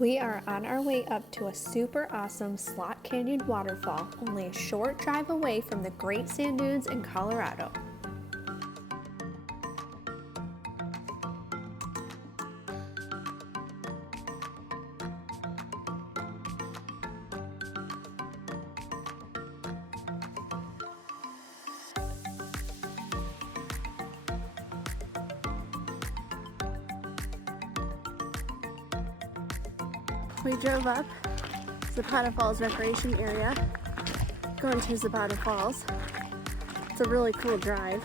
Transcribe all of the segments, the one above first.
We are on our way up to a super awesome slot canyon waterfall, only a short drive away from the Great Sand Dunes in Colorado. We drove up Zapata Falls Recreation Area, going to Zapata Falls. It's a really cool drive.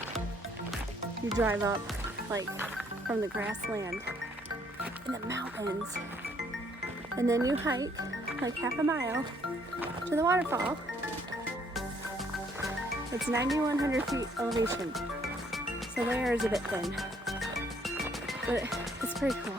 You drive up like from the grassland in the mountains, and then you hike like half a mile to the waterfall. It's 9,100 feet elevation, so the air is a bit thin, but it's pretty cool.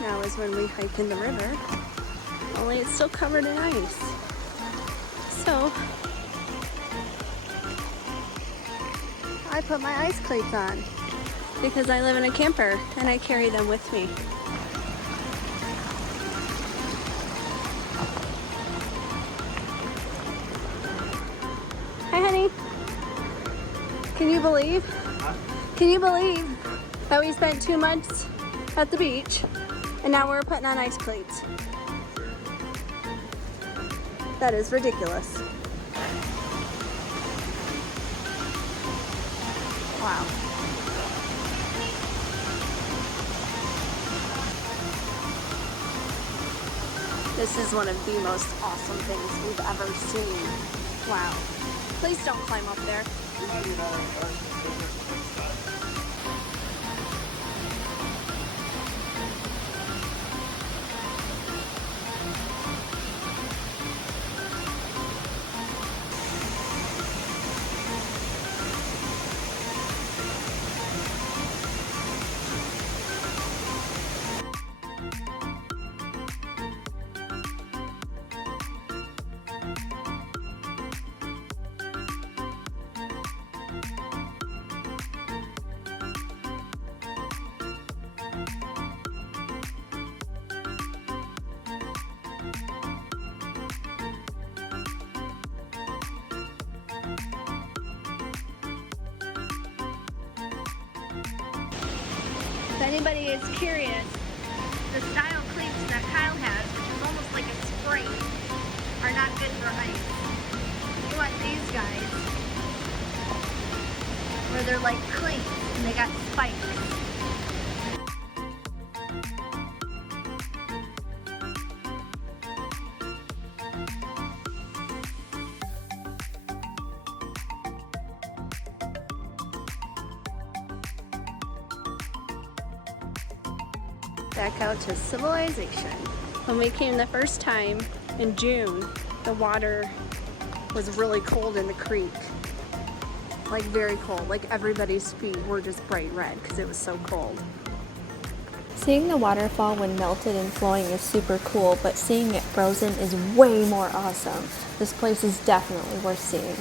Now is when we hike in the river, only it's still covered in ice. So I put my ice cleats on because I live in a camper and I carry them with me. Hi honey, can you believe? Can you believe that we spent 2 months at the beach and now we're putting on ice cleats? That is ridiculous. Wow. This is one of the most awesome things we've ever seen. Wow. Please don't climb up there. If anybody is curious, the style cleats that Kyle has, which is almost like a spring, are not good for ice. You want these guys, where they're like cleats and they got spikes. Back out to civilization. When we came the first time in June, the water was really cold in the creek. Like very cold, like everybody's feet were just bright red because it was so cold. Seeing the waterfall when melted and flowing is super cool, but seeing it frozen is way more awesome. This place is definitely worth seeing.